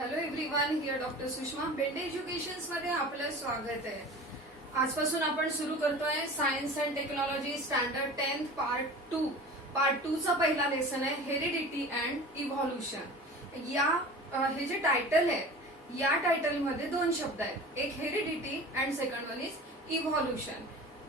Hello everyone, here doctor Sushma Bende educations मध्ये आपलं स्वागत आहे. आजपासून आपण सुरू करतोय science and technology standard 10th part 2 चा पहिला लेसन आहे हेरिडिटी अँड इव्हॉल्युशन. हे जे टायटल आहे या टायटल मध्ये दोन शब्द आहेत, एक heredity and second one is evolution.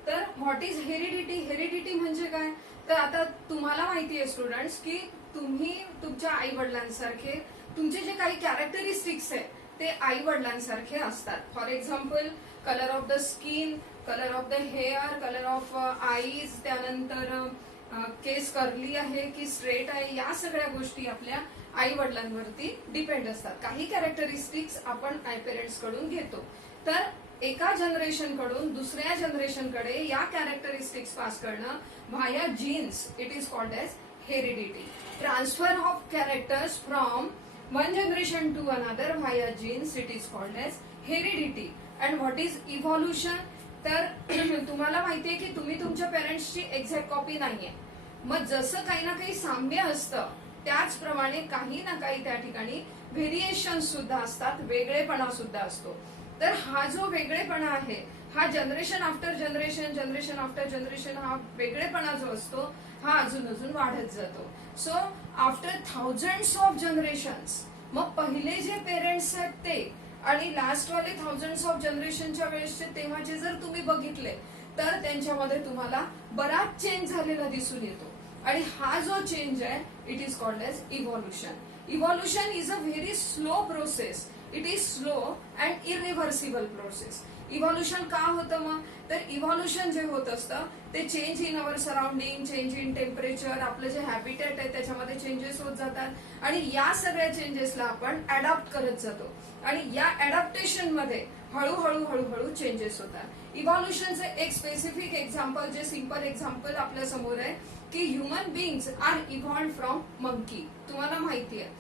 तर व्हॉट इज हेरिडिटी? हेरिडिटी म्हणजे काय? तर आता तुम्हाला माहिती आहे स्टुडंट्स की तुम्ही तुमच्या आई वडिलांसारखे तुमचे जे काही कॅरेक्टरिस्टिक्स आहे ते आई वडिलांसारखे असतात. For example colour of the skin, colour of the hair, colour of eyes, त्यानंतर केस कर्ली आहे की स्ट्रेट आहे, या सगळ्या गोष्टी आपल्या आई वडिलांवरती डिपेंड असतात. काही कॅरेक्टरिस्टिक्स आपण आई पेरेंट्स कडून घेतो. तर एका जनरेशन कडून दुसऱ्या जनरेशन कडे या कॅरेक्टरिस्टिक्स पास करणं via genes, it is called as heredity. Transfer of characters from one generation to another via genes, it is called as heredity. And what is evolution? तर तुम्हाला माहितीये की तुम्ही तुमच्या पेरेंट्सची एक्झॅक्ट कॉपी नाहीये. मग जसं काही ना काही साम्य असतं त्याचप्रमाणे काही ना काही त्या ठिकाणी व्हेरिएशन सुद्धा असतात, वेगळेपणा सुद्धा असतो. तर हा जो वेगळेपणा आहे हा generation after generation after generation हा वेगळेपणा जो असतो हा अजून अजून वाढत जातो. So after thousands of generations, मग पहिले जे पेरेंट्स आहेत ते आणि लास्ट वाले थाउजंड्स ऑफ जनरेशनच्या वेळेसचे तेव्हाचे जर तुम्ही बघितले तर त्यांच्यामध्ये तुम्हाला बराच चेंज झालेला दिसून येतो. आणि हा जो चेंज आहे it is called as evolution. Evolution is a very slow process. It is slow and irreversible process. Evolution का होतं मग? तर इव्हॉल्युशन जे होत असतं ते change in our surrounding, change in temperature, आपलं जे हॅबिटेट आहे त्याच्यामध्ये चेंजेस होत जातात आणि या सगळ्या चेंजेसला आपण अडॉप्ट करत जातो आणि या अडॅप्टेशन मध्ये हळूहळू चेंजेस होतात. इव्हॉल्युशनचे एक स्पेसिफिक एक्झाम्पल, जे सिंपल एक्झाम्पल आपल्या समोर आहे की human beings are evolved from monkey. तुम्हाला माहिती आहे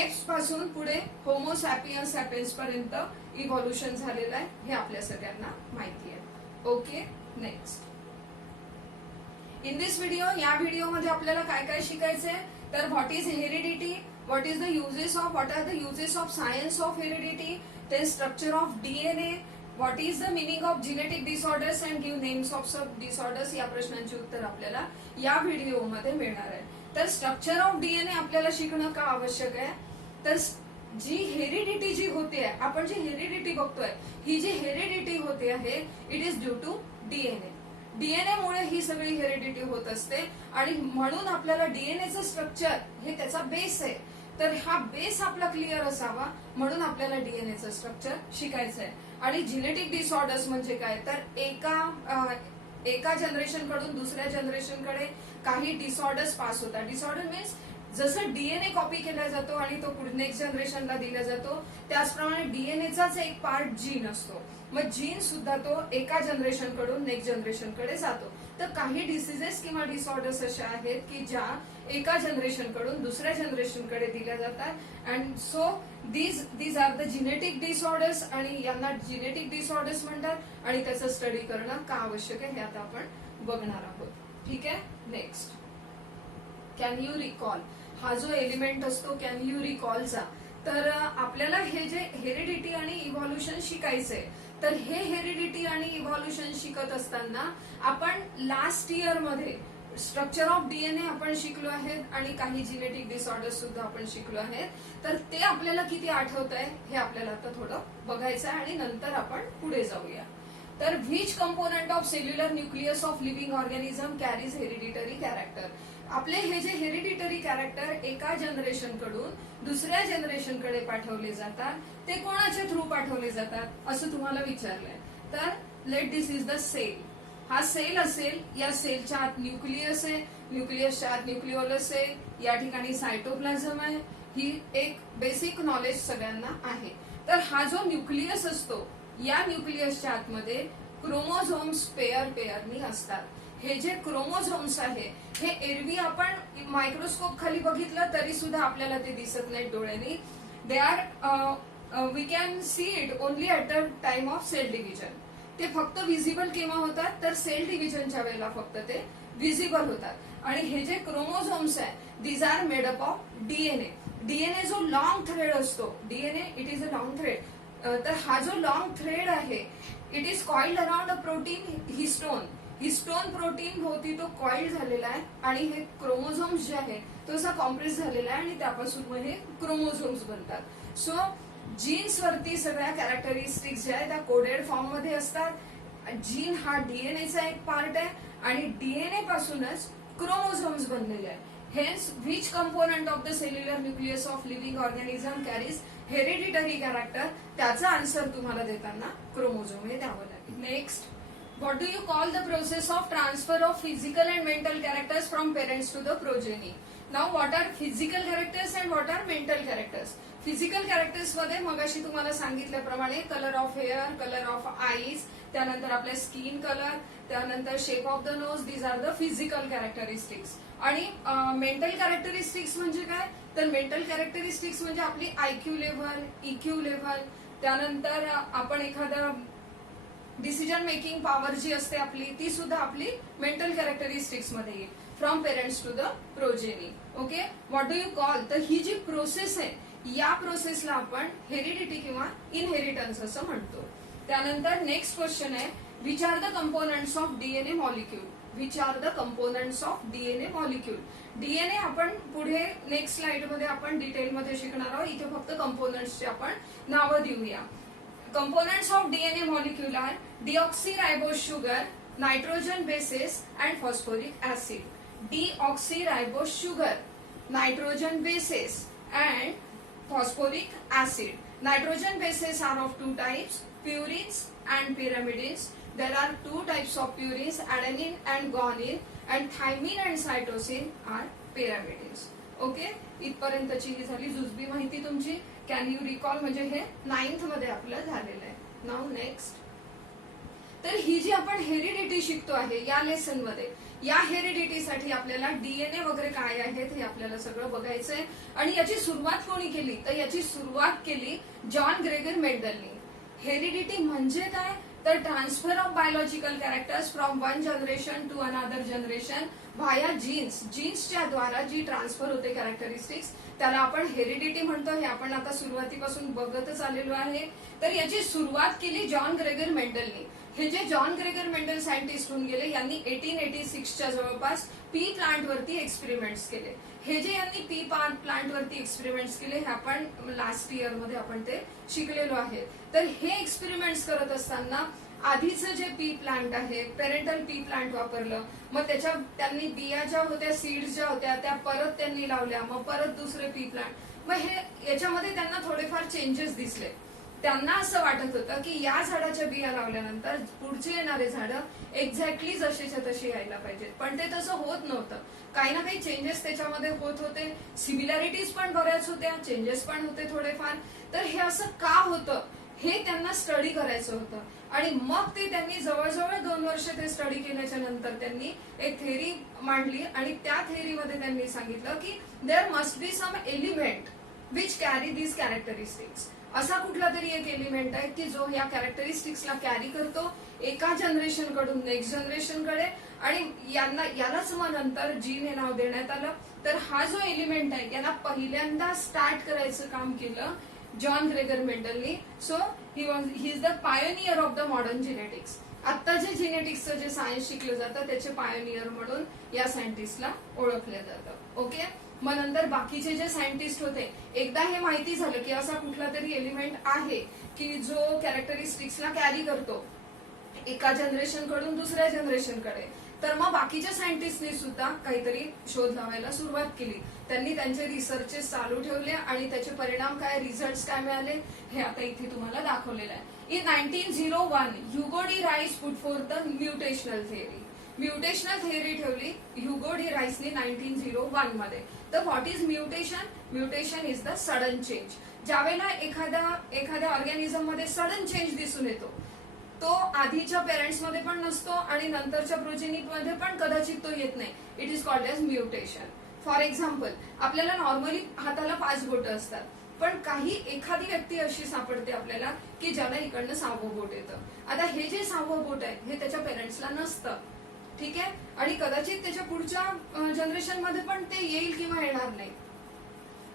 एप्स पासून पुढे होमो सॅपियन्स सॅपियन्स पर्यंत इव्हॉल्युशन झालेलं आहे, हे आपल्या सगळ्यांना माहिती आहे. Okay, next. In this video, या व्हिडिओमध्ये आपल्याला काय काय शिकायचंय तर what is heredity, what is the uses of, what are the uses of science of heredity, then structure of DNA, what is the meaning of genetic disorders and give names of sub disorders. या प्रश्नांची उत्तर आपल्याला या व्हिडिओमध्ये मिळणार आहे. तर structure of DNA आपल्याला शिकणं का आवश्यक आहे? तर जी हेरिडिटी जी होते, आपण जी हेरिडिटी बघतोय ही जी हेरिडिटी होते आहे it is due to DNA. DNA मुळे ही सगळी हेरिडिटी होत असते आणि म्हणून आपल्याला डीएनएचं स्ट्रक्चर हे त्याचा बेस आहे. तर हा बेस आपला क्लिअर असावा म्हणून आपल्याला डीएनएचं स्ट्रक्चर शिकायचं आहे. आणि जेनेटिक डिसऑर्डर्स म्हणजे काय तर एका जनरेशन कडून दुसऱ्या जनरेशन कडे काही डिसऑर्डर्स पास होतात. डिसऑर्डर मीन्स जसं डीएनए कॉपी केला जातो आणि तो नेक्स्ट जनरेशनला दिला जातो त्याचप्रमाणे डीएनएचाच एक पार्ट जीन असतो. मग जीन सुद्धा तो एका जनरेशन कडून नेक्स्ट जनरेशन कडे जातो. तर काही डिसीजेस किंवा डिसऑर्डर्स अशा आहेत की ज्या एका जनरेशन कडून दुसऱ्या जनरेशन कडे दिल्या जातात and so these are the genetic disorders आणि यांना जेनेटिक डिसऑर्डर्स म्हणतात आणि त्याचं स्टडी करणं का आवश्यक आहे हे आता आपण बघणार आहोत. ठीक आहे, नेक्स्ट. कॅन यू रिकॉल हा जो एलिमेंट असतो कॅन यू रिकॉलचा, तर आपल्याला हे जे हेरिडिटी आणि इव्हॉल्युशन शिकायचंय तर हे हेरिडिटी आणि इव्हॉल्युशन शिकत असताना आपण लास्ट इयर मध्ये स्ट्रक्चर ऑफ डीएनए आपण शिकलो आहेत आणि काही जेनेटिक डिसऑर्डर्स सुद्धा आपण शिकलो आहेत. तर ते आपल्याला किती आठवत आहे हे आपल्याला आता थोडं बघायचं आहे आणि नंतर आपण पुढे जाऊया. तर which component of cellular nucleus of living organism carries hereditary character. आपले हे जे हेरिडिटरी कॅरेक्टर एका जनरेशन कडून दुसऱ्या जनरेशन कडे पाठवले जातात ते कोणाच्या थ्रू पाठवले जातात असं तुम्हाला विचारलंय. तर let this is the cell. हा सेल असेल, या सेलच्या आत न्यूक्लियस आहे, न्यूक्लियसच्या आत न्यूक्लिओलस आहे, या ठिकाणी सायटोप्लाझम आहे. ही एक बेसिक नॉलेज सगळ्यांना आहे. तर हा जो न्यूक्लियस असतो या न्यूक्लियसच्या आतमध्ये क्रोमोझोम्स पेअरनी असतात. हे जे क्रोमोझोम्स आहे हे एरवी आपण मायक्रोस्कोप खाली बघितलं तरी सुद्धा आपल्याला ते दिसत नाहीत डोळ्यांनी. They are we can see it only at the time of cell division. ते फक्त व्हिजिबल केव्हा होतात तर सेल डिव्हिजनच्या वेळेला फक्त ते व्हिजिबल होतात. आणि हे जे क्रोमोझोम्स आहे these are made up of DNA. DNA जो लॉंग थ्रेड असतो, DNA it is a long thread, तर हा जो लॉंग थ्रेड आहे it is coiled around a protein histone. Histone protein भोवती तो कॉइल्ड झालेला आहे आणि हे क्रोमोझोम्स जे आहे तो असा कॉम्प्रेस झालेला आहे आणि त्यापासून मग हे क्रोमोझोम्स बनतात. सो जीन्स वरती सगळ्या कॅरेक्टरिस्टिक्स ज्या आहेत त्या कोडेड फॉर्म मध्ये असतात. जीन हा डीएनएचा एक पार्ट आहे आणि डीएनए पासूनच क्रोमोझोम्स बनलेले आहे. Hence, which component of the cellular nucleus of living organism carries hereditary character? त्याचा आन्सर तुम्हाला देताना क्रोमोझोम हे द्यावं लागेल. Next, what do you call the process of transfer of physical and mental characters from parents to the progeny? Now, what are physical characters and what are mental characters? Physical characters मध्ये मगाशी तुम्हाला सांगितल्याप्रमाणे colour of hair, colour of eyes, त्यानंतर आपल्या skin colour, त्यानंतर shape of the nose, these are the physical characteristics. आणि mental characteristics म्हणजे काय, तर मेंटल कॅरेक्टरिस्टिक्स म्हणजे आपली आयक्यू लेव्हल, इक्यू लेव्हल, त्यानंतर आपण एखादा डिसिजन मेकिंग पॉवर जी असते आपली ती सुद्धा आपली मेंटल कॅरेक्टरिस्टिक्स मध्ये येईल. From parents to the progeny. Okay, what do you call, तर ही जी प्रोसेस आहे या प्रोसेसला आपण हेरिडिटी किंवा इनहेरिटन्स असं म्हणतो. त्यानंतर नेक्स्ट क्वेश्चन आहे, which are the components of DNA molecule. Which are the components of DNA molecule. DNA आपण पुढे नेक्स्ट स्लाइड मध्ये आपण डिटेलमध्ये शिकणार आहोत. इथे फक्त कंपोनंट्सचे आपण नावं देऊया. Components of DNA molecule are deoxyribose sugar, nitrogen bases and phosphoric acid. Deoxyribose sugar, nitrogen bases and phosphoric acid. Nitrogen bases are of two types, purines and pyrimidines. There are two types of purines, adenine and guanine, and thymine and cytosine are pyrimidines. Okay, इथपर्यंतची ही झाली जुजबी माहिती तुमची. Can you recall, म्हणजे हे 9th मध्ये आपलं झालेलं आहे. Now next, तर ही जी आपण हेरिडिटी शिकतो आहे या लेसन मध्ये, या हेरिडिटीसाठी आपल्याला डीएनए वगैरे काय आहेत हे आपल्याला सगळं बघायचंय. आणि याची सुरुवात कोणी केली, तर याची सुरुवात केली जॉन ग्रेगर मेंडलनी. हेरिडिटी म्हणजे काय, तर transfer of biological characters from one generation to another generation via genes. जीन्सच्या द्वारा जी ट्रान्सफर होते कॅरेक्टरिस्टिक्स त्याला आपण हेरिडिटी म्हणतो. हे आपण आता सुरुवातीपासून बघतच आलेलो आहे. तर याची सुरुवात केली जॉन ग्रेगर मेंडलनी. हे जे जॉन ग्रेगर मेंडल सायंटिस्ट होऊन गेले यांनी 1886च्या जवळपास पी प्लांट वरती एक्सपेरिमेंट्स केले. हे जे यांनी पी प्लांट वरती एक्सपेरिमेंट्स केले हे आपण लास्ट इयर मध्ये आपण ते शिकलेलो आहे. तर हे एक्सपेरिमेंट्स करत असताना आधीचं जे पी प्लांट आहे पेरेंटल पी प्लांट वापरलं. मग त्याच्या त्यांनी बिया ज्या होत्या, सीड्स ज्या होत्या त्या परत त्यांनी लावल्या. मग परत दुसरे पी प्लांट. मग हे याच्यामध्ये त्यांना थोडेफार चेंजेस दिसले. त्यांना असं वाटत होतं की या झाडाच्या बिया लावल्यानंतर पुढचे येणारे झाडं एक्झॅक्टली जशीच्या तशी यायला पाहिजेत. पण ते तसं होत नव्हतं. काही ना काही चेंजेस त्याच्यामध्ये होत होते. सिमिलॅरिटीज पण बऱ्याच होत्या, चेंजेस पण होते थोडेफार. तर हे असं का होतं हे त्यांना स्टडी करायचं होतं. आणि मग ते त्यांनी जवळजवळ 2 वर्ष ते स्टडी केल्याच्या नंतर त्यांनी एक थेअरी मांडली. आणि त्या थेअरीमध्ये त्यांनी सांगितलं की there must be some element which carry these characteristics. असा कुठला तरी एक एलिमेंट आहे की जो या कॅरेक्टरिस्टिक्सला कॅरी करतो एका जनरेशन कडून नेक्स्ट जनरेशन कडे. आणि यालाच मग नंतर जीन हे नाव देण्यात आलं. तर हा जो एलिमेंट आहे याला पहिल्यांदा स्टार्ट करायचं काम केलं जॉन ग्रेगर मेंडलनी. So he is the pioneer of the modern genetics. आता जे जेनेटिक्सचं जे सायन्स शिकलं जातं त्याचे पायोनियर म्हणून या सायंटिस्टला ओळखलं जातं. ओके, मग नंतर बाकीचे जे सायंटिस्ट होते एकदा हे माहिती झालं की असा कुठला तरी एलिमेंट आहे की जो कॅरेक्टरिस्टिक्सला कॅरी करतो एका जनरेशन कडून दुसऱ्या जनरेशन कडे. तर मग बाकीच्या सायंटिस्टनी सुद्धा काहीतरी शोध लावायला सुरुवात केली. त्यांनी त्यांचे रिसर्चेस चालू ठेवले आणि त्याचे परिणाम काय, रिझल्ट काय मिळाले हे आता इथे तुम्हाला दाखवलेलं आहे. In 1901 Hugo D rice put for the mutational theory. Mutational theory ठेवली ह्युगो डी राईसने 1901 मध्ये. तर what is mutation. Mutation is the sudden change. ज्यावेळेला एखाद्या ऑर्गॅनिझम मध्ये सडन चेंज दिसून येतो तो आधीच्या पेरेंट्स मध्ये पण नसतो आणि नंतरच्या प्रोजेनीमध्ये पण कदाचित तो येत नाही. It is called as mutation. For example, आपल्याला नॉर्मली हाताला 5 बोटं असतात. पण एखादी व्यक्ती अशी सापडते आपल्याला की ज्याला इकडनं 6वं बोट येतं. आता हे जे 6वं बोट आहे हे त्याच्या पेरेंट्सला नसतं. ठीक आहे, आणि कदाचित त्याच्या पुढच्या जनरेशन मध्ये पण ते येईल किंवा येणार नाही.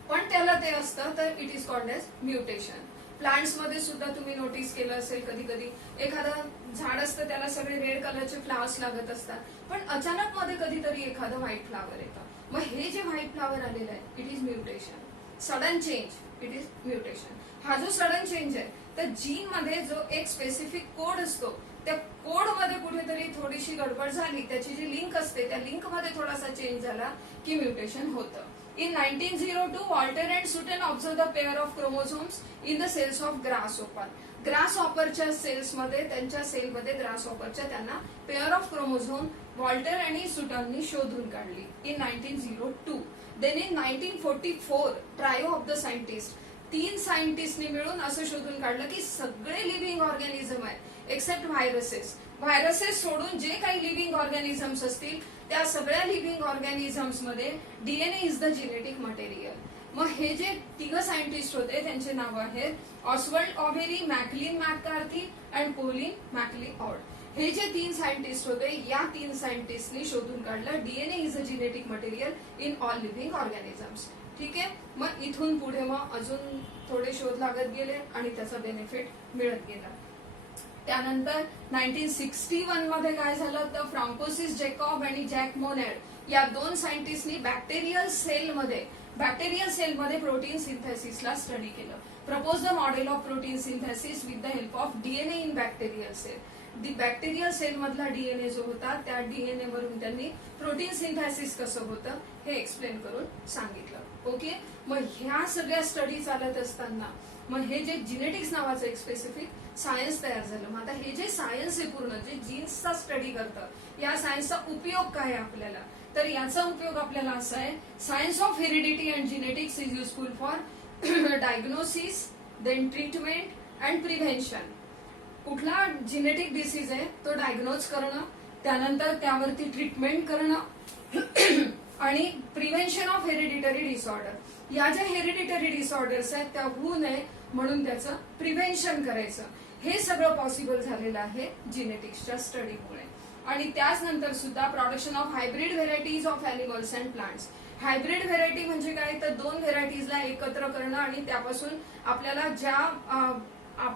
पण त्याला ते असतं तर it is called as mutation. Plants मध्ये सुद्धा तुम्ही नोटीस केलं असेल कधी कधी एखादं झाड असतं त्याला सगळे रेड कलरचे फ्लावर्स लागत असतात, पण अचानक मध्ये कधीतरी एखादं व्हाईट फ्लावर येतं. मग हे जे व्हाईट फ्लावर आलेलं आहे it is mutation, sudden change, it is mutation. हा जो सडन चेंज आहे तर जीन मध्ये जो एक स्पेसिफिक कोड असतो त्या कोड मध्ये कुठेतरी थोडीशी गडबड झाली, त्याची जी लिंक असते त्या लिंक मध्ये थोडासा चेंज झाला की म्युटेशन होतं. In 1902, Walter and Sutton observed the pair of chromosomes in the cells of grasshopper. ग्रासहॉपरच्या सेल्स मध्ये, त्यांच्या सेलमध्ये ग्रासहॉपरच्या त्यांना पेअर ऑफ क्रोमोझोम वॉल्टर आणि सुटननी शोधून काढली in 1902. Then in 1944 trio of the scientist, 3 सायंटिस्टनी मिळून असं शोधून काढलं की सगळे लिव्हिंग ऑर्गॅनिझम आहेत एक्सेप्ट व्हायरसेस. व्हायरसेस सोडून जे काही लिव्हिंग ऑर्गॅनिझम्स असतील त्या सगळ्या लिव्हिंग ऑर्गॅनिझम्स मध्ये DNA is the genetic material. मग हे जे 3 सायंटिस्ट होते त्यांचे नाव आहेत Oswald Avery, Maclyn McCarthy and Pauline MacLeod. हे जे 3 सायंटिस्ट होते या 3 सायंटिस्टनी शोधून काढलं DNA is a genetic material in all living organisms. ठीक आहे. मग इथून पुढे मग अजून थोडे शोध लागत गेले आणि त्याचा बेनिफिट मिळत गेला. त्यानंतर 1961 मध्ये काय झालं तर फ्रान्कोसिस जॅकॉब आणि जॅक मोनेड या 2 सायंटिस्टनी बॅक्टेरियल सेलमध्ये प्रोटीन सिंथेसिसला स्टडी केलं. Propose the model of protein synthesis with the help of DNA in bacterial cell. Bacterial cell मधला डीएनए जो होता त्या डीएनए वरून त्यांनी प्रोटीन सिंथेसिस कसं होतं हे एक्सप्लेन करून सांगितलं. ओके. मग ह्या सगळ्या स्टडी चालत असताना मग हे जे जिनेटिक्स नावाचं एक स्पेसिफिक सायन्स तयार झालं. मग आता हे जे सायन्स आहे पूर्ण जे जीन्सचा स्टडी करतं या सायन्सचा उपयोग काय आहे आपल्याला, तर याचा उपयोग आपल्याला असा आहे science of heredity and genetics is useful for diagnosis, then treatment and prevention. कुठला जिनेटिक डिसीज आहे तो डायग्नोज करणं, त्यानंतर त्यावरती ट्रीटमेंट करणं आणि प्रिव्हेन्शन ऑफ हेरिडिटरी डिसऑर्डर. या ज्या हेरिडिटरी डिसऑर्डर्स आहेत त्या होऊ नये म्हणून त्याचं प्रिव्हेन्शन करायचं. हे सगळं पॉसिबल झालेलं आहे जिनेटिक्सच्या स्टडीमुळे. आणि त्याच नंतर सुद्धा production of hybrid varieties of animals and plants. Hybrid variety म्हणजे काय तर 2 व्हेरायटीजला एकत्र करणं आणि त्यापासून आपल्याला ज्या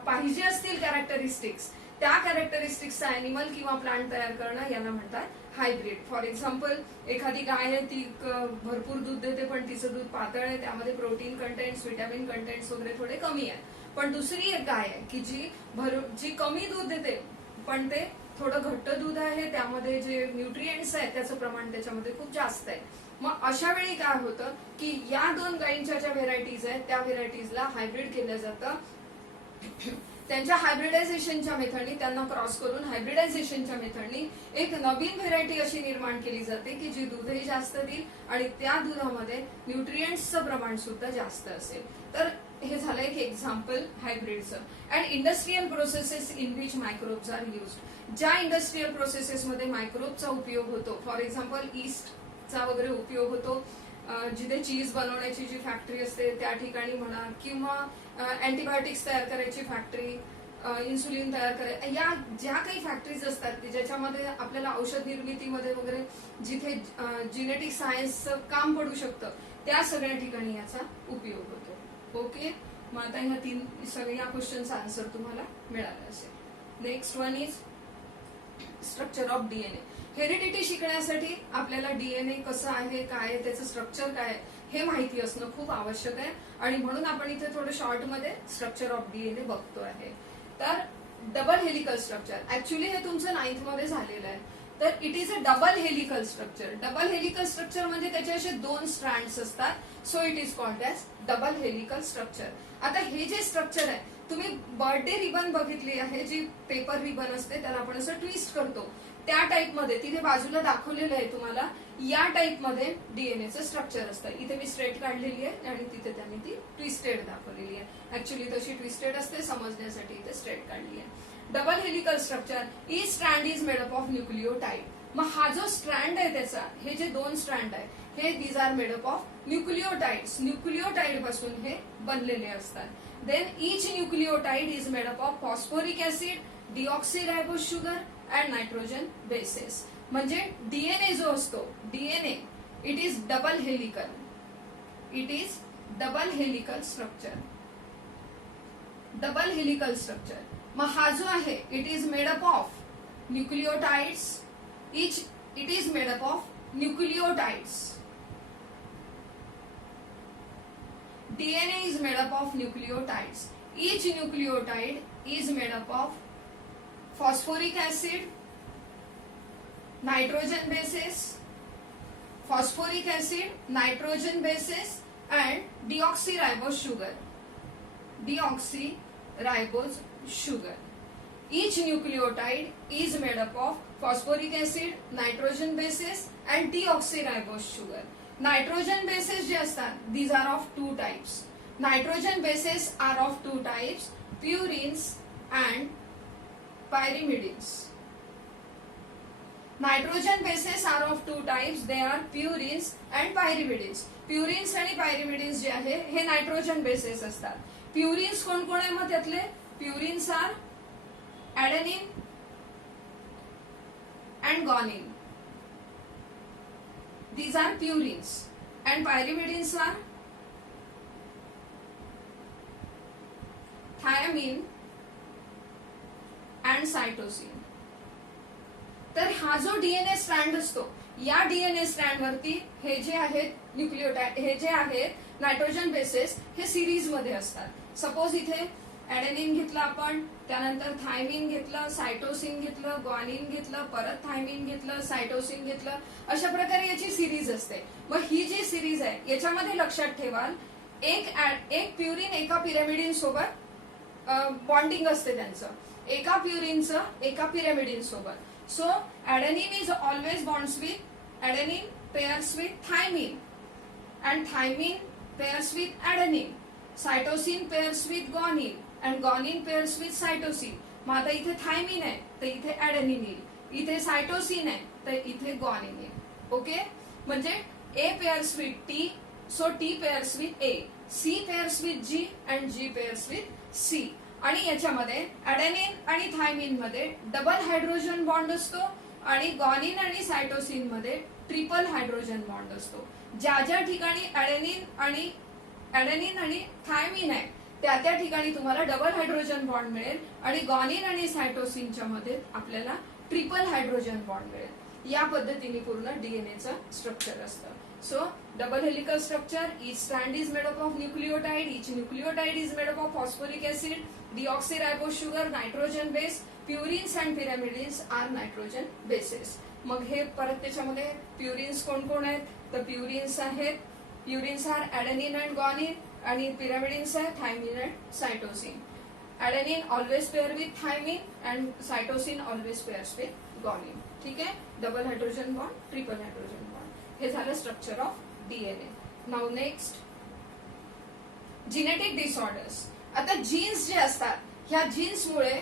पाहिजे असतील कॅरेक्टरिस्टिक्स त्या कॅरेक्टरिस्टिक्सचा अॅनिमल किंवा प्लांट तयार करणं याला म्हणतात हायब्रिड. फॉर एक्झाम्पल एखादी गाय आहे ती भरपूर दूध देते पण तिचं दूध पातळ आहे, त्यामध्ये प्रोटीन कंटेंट्स, व्हिटॅमिन कंटेंट्स वगैरे थोडे कमी आहेत. पण दुसरी एक गाय आहे की जी कमी दूध देते पण ते थोडं घट्ट दूध आहे, त्यामध्ये जे न्यूट्रिएंट्स आहेत त्याचं प्रमाण त्याच्यामध्ये खूप जास्त आहे. मग अशा वेळी काय होतं की या 2 गायींच्या ज्या व्हेरायटीज आहेत त्या व्हेरायटीजला हायब्रिड केलं जातं. त्यांच्या हायब्रिडायझेशनच्या मेथडनी त्यांना क्रॉस करून हायब्रिडायझेशनच्या मेथडनी एक नवीन व्हेरायटी अशी निर्माण केली जाते की जी दूधही जास्त देईल आणि त्या दुधामध्ये न्यूट्रिएंट्सचं प्रमाण सुद्धा जास्त असेल. तर हे झालं एक एक्झाम्पल हायब्रिडचं. And industrial processes in which microbes are used. ज्या इंडस्ट्रियल प्रोसेसेसमध्ये मायक्रोबचा उपयोग होतो, फॉर एक्झाम्पल ईस्टचा वगैरे उपयोग होतो, जिथे चीज बनवण्याची जी फॅक्टरी असते त्या ठिकाणी म्हणा, किंवा अँटीबायोटिक्स तयार करायची फॅक्टरी, इन्सुलिन तयार करायची, या ज्या काही फॅक्टरीज असतात ज्याच्यामध्ये आपल्याला औषध निर्मितीमध्ये वगैरे जिथे जिनेटिक सायन्सचं काम पडू शकतं त्या सगळ्या ठिकाणी याचा उपयोग होतो. ओके. मग आता ह्या 3 सगळ्या क्वेश्चनचा आन्सर तुम्हाला मिळाला असेल. Next one is structure of DNA. Heredity शिकण्यासाठी आपल्याला डीएनए कसं आहे, काय आहे, त्याचं स्ट्रक्चर काय आहे हे माहिती असणं खूप आवश्यक आहे आणि म्हणून आपण इथे थोडं शॉर्ट मध्ये स्ट्रक्चर ऑफ डीएनए बघतो आहे. तर डबल हेलिकल स्ट्रक्चर ऍक्च्युली हे तुमचं 9th मध्ये झालेलं आहे. तर it is a double helical structure. Double helical structure म्हणजे त्याचे असे 2 स्ट्रँड्स असतात, so it is called as double helical structure. आता हे जे स्ट्रक्चर आहे तुम्ही बर्थडे रिबन बघितली आहे, जी पेपर रिबन असते त्याला आपण असं ट्विस्ट करतो, त्या टाइप मध्ये तिथे बाजूला दाखवलेलं आहे तुम्हाला या टाइप मध्ये डीएनएचं स्ट्रक्चर असतं. इथे मी स्ट्रेट काढलेली आहे आणि तिथे त्यांनी ती ट्विस्टेड दाखवलेली आहे. ऍक्च्युली तशी ट्विस्टेड असते, समजण्यासाठी इथे स्ट्रेट काढली आहे. Double helical structure, each strand is made up of nucleotide. मग हा जो स्ट्रँड आहे त्याचा, हे जे 2 स्ट्रँड आहे हे these are made up of nucleotides. Nucleotide पासून हे बनलेले असतात. Then each nucleotide is made up of phosphoric acid, deoxyribose sugar and nitrogen bases. म्हणजे डीएनए जो असतो, DNA it is double helical. It is double helical structure. Double helical structure. मग हा जो आहे it is made up of nucleotides. It is made up of nucleotides. DNA is made up of nucleotides. Each nucleotide is made up of phosphoric acid, nitrogen bases, phosphoric acid, nitrogen bases, and deoxyribose sugar. Deoxyribose sugar. Each nucleotide is made up of phosphoric acid, nitrogen bases, and deoxyribose sugar. Nitrogen bases जे असतात these are of two types. Nitrogen bases are of two types, purines and pyrimidines. Nitrogen bases are of two types, they are purines and pyrimidines. Purines आणि pyrimidines जे आहे हे nitrogen bases असतात. प्युरिन्स कोण कोण आहे मग त्यातले? Purines are adenine and guanine. These are purines. And pyrimidines are thiamine and cytosine. तर हा जो डीएनए स्ट्रँड असतो या डीएनए स्ट्रँड वरती हे जे आहेत न्यूक्लियोटाइड, हे जे आहेत नायट्रोजन बेसेस, हे सिरीज मध्ये असतात. सपोज इथे ॲडेनिन घेतलं आपण, त्यानंतर थायमिन घेतलं, सायटोसिन घेतलं, ग्वानिन घेतलं, परत थायमिन घेतलं, सायटोसिन घेतलं, अशा प्रकारे याची सिरीज असते. मग ही जी सिरीज आहे याच्यामध्ये लक्षात ठेवाल एक प्युरिन एका पिरॅमिडिन सोबत बॉन्डिंग असते त्यांचं, एका प्युरिनचं एका पिरॅमिडिन सोबत. So adenine is always bonds with adenine pairs with thymine and thymine pairs with adenine. Cytosine pairs with guanine and guanine pairs with cytosine. मग आता इथे थायमिन आहे तर इथे ॲडेनिन येईल, इथे सायटोसिन आहे तर इथे गॉनिन येईल. ओके, म्हणजे A pairs with T, so T pairs with A, C pairs with G and G pairs with C. आणि याच्यामध्ये ॲडेनिन आणि थायमिन मध्ये डबल हायड्रोजन बॉन्ड असतो आणि गॉनिन आणि सायटोसिन मध्ये ट्रिपल हायड्रोजन बॉन्ड असतो. ज्या ज्या ठिकाणी ॲडेनिन आणि थायमिन आहे त्या ठिकाणी तुम्हाला डबल हायड्रोजन बॉन्ड मिळेल आणि गॉनिन आणि सायटोसिनच्या मध्ये आपल्याला ट्रिपल हायड्रोजन बॉन्ड मिळेल. या पद्धतीने पूर्ण डीएनएचं स्ट्रक्चर असतं. So double helical structure, each strand is made up of nucleotide, each nucleotide is made up of phosphoric acid, deoxyribose sugar, nitrogen base, purines and pyrimidines are nitrogen bases. मग हे परत त्याच्यामध्ये प्युरिन्स कोण कोण आहेत तर प्युरिन्स आहेत, purines are adenine and guanine आणि पिरॅमिडिन्स आहे thymine and cytosine. Adenine always pair with thymine and cytosine always pairs with guanine. ठीक आहे, double hydrogen bond, triple hydrogen bond. हे झालं structure of DNA. Now next genetic disorders. आता genes जे असतात ह्या जीन्समुळे,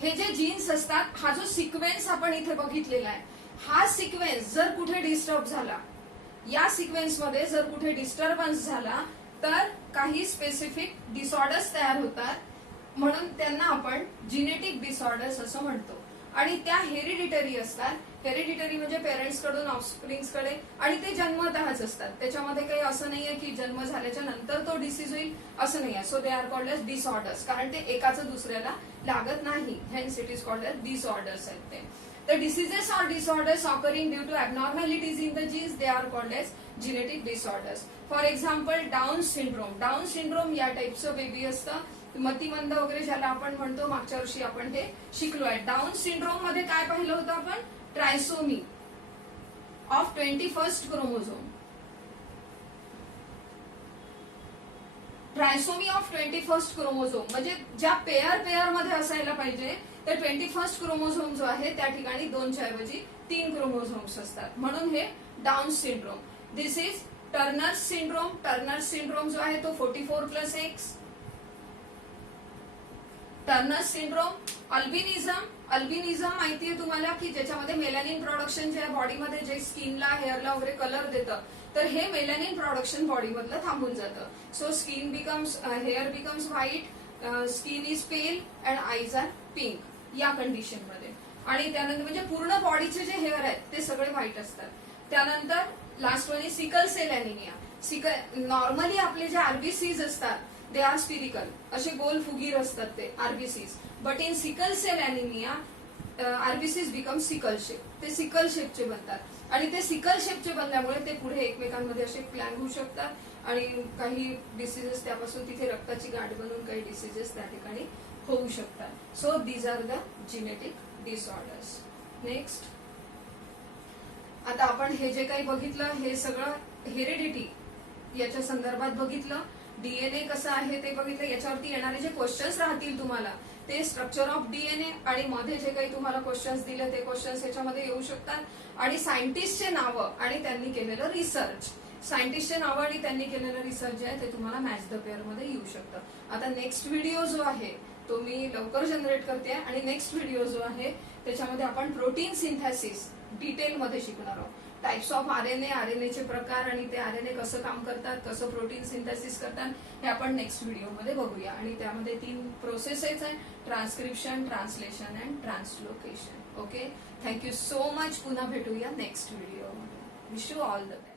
हे जे जीन्स असतात हा जो सिक्वेन्स आपण इथे बघितलेला आहे, हा सिक्वेन्स जर कुठे डिस्टर्ब झाला, या सिक्वेन्स मध्ये जर कुठे डिस्टर्बन्स झाला तर काही स्पेसिफिक डिसऑर्डर्स तयार होतात, म्हणून त्यांना आपण जिनेटिक डिसऑर्डर्स असं म्हणतो. आणि त्या हेरिडिटरी असतात. हेरिडिटरी म्हणजे पेरेंट्स कडून ऑफस्प्रिंग्स कडे, आणि ते जन्मतःच असतात. त्याच्यामध्ये काही असं नाहीये की जन्म झाल्याच्या नंतर तो डिसीज होईल असं नाहीये. So they are called as disorders, कारण ते एकाचं दुसऱ्याला लागत नाही. Hence it is called as disorders आहेत ते. The diseases or disorders occurring due to abnormalities in the genes, they are called as genetic disorders. For example, Down syndrome. Down syndrome या टाइपचं baby असतं, मतिमंद वगैरे ज्याला आपण म्हणतो. मागच्या वर्षी आपण हे शिकलो आहे. डाऊन सिंड्रोम मध्ये काय पाहिलं होतं आपण? Trisomy of 21st chromosome. Trisomy of 21st chromosome म्हणजे ज्या पेअर मध्ये असायला पाहिजे तर 21st क्रोमोझोम जो आहे त्या ठिकाणी 2च्या ऐवजी 3 क्रोमोझोम्स असतात, म्हणून हे down syndrome. This is Turners syndrome. Turners syndrome जो आहे तो 44+X. Turners syndrome. अल्बिनिझम माहितीये तुम्हाला की ज्याच्यामध्ये मेलॅनिन प्रोडक्शन जे बॉडीमध्ये जे स्किनला, हेअरला वगैरे कलर देतं, तर हे मेलॅनिन प्रोडक्शन बॉडीमधलं थांबून जातं. So skin becomes, hair becomes white, skin is pale and eyes are pink या कंडिशन मध्ये. आणि त्यानंतर म्हणजे पूर्ण बॉडीचे जे हेअर आहेत ते सगळे व्हाईट असतात. त्यानंतर last one is sickle cell anemia. Normally आपले जे आरबीसीज असतात दे आर स्पिरिकल, असे गोल फुगीर असतात ते RBCs. But in sickle cell anemia RBCs become sickle shape, ते सिकल शेपचे बनतात आणि ते सिकल शेपचे बनल्यामुळे ते पुढे एकमेकांमध्ये असे प्लॅन होऊ शकतात आणि काही डिसीजेस त्यापासून तिथे रक्ताची गाठ बनून काही डिसीजेस त्या ठिकाणी होऊ शकतात. So these are the genetic disorders. Next, आता आपण हे जे काही बघितलं हे सगळं हेरिडिटी याच्या संदर्भात बघितलं, डीएनए कसं आहे ते बघितलं. याच्यावरती येणारे जे क्वेश्चन्स राहतील तुम्हाला ते स्ट्रक्चर ऑफ डीएनए आणि मध्ये जे काही तुम्हाला क्वेश्चन्स दिले ते क्वेश्चन्स याच्यामध्ये येऊ शकतात. आणि सायंटिस्टचे नावं आणि त्यांनी केलेलं रिसर्च, सायंटिस्टचे नावं आणि त्यांनी केलेलं रिसर्च जे आहे ते तुम्हाला मॅच द पेअर मध्ये येऊ शकतं. आता नेक्स्ट व्हिडिओ जो आहे तो मी लवकर जनरेट करते आणि नेक्स्ट व्हिडिओ जो आहे त्याच्यामध्ये आपण प्रोटीन सिंथेसिस डिटेल मध्ये शिकणार आहोत. टाइप्स ऑफ आरएनए, आरएनएचे प्रकार आणि ते आरएनए कसं काम करतात, कसं प्रोटीन सिंथेसिस करतात हे आपण नेक्स्ट व्हिडिओमध्ये बघूया. आणि त्यामध्ये 3 प्रोसेसेस आहे, transcription, translation and translocation. Okay, thank you so much. पुन्हा भेटूया नेक्स्ट व्हिडिओमध्ये. Wish you all the best.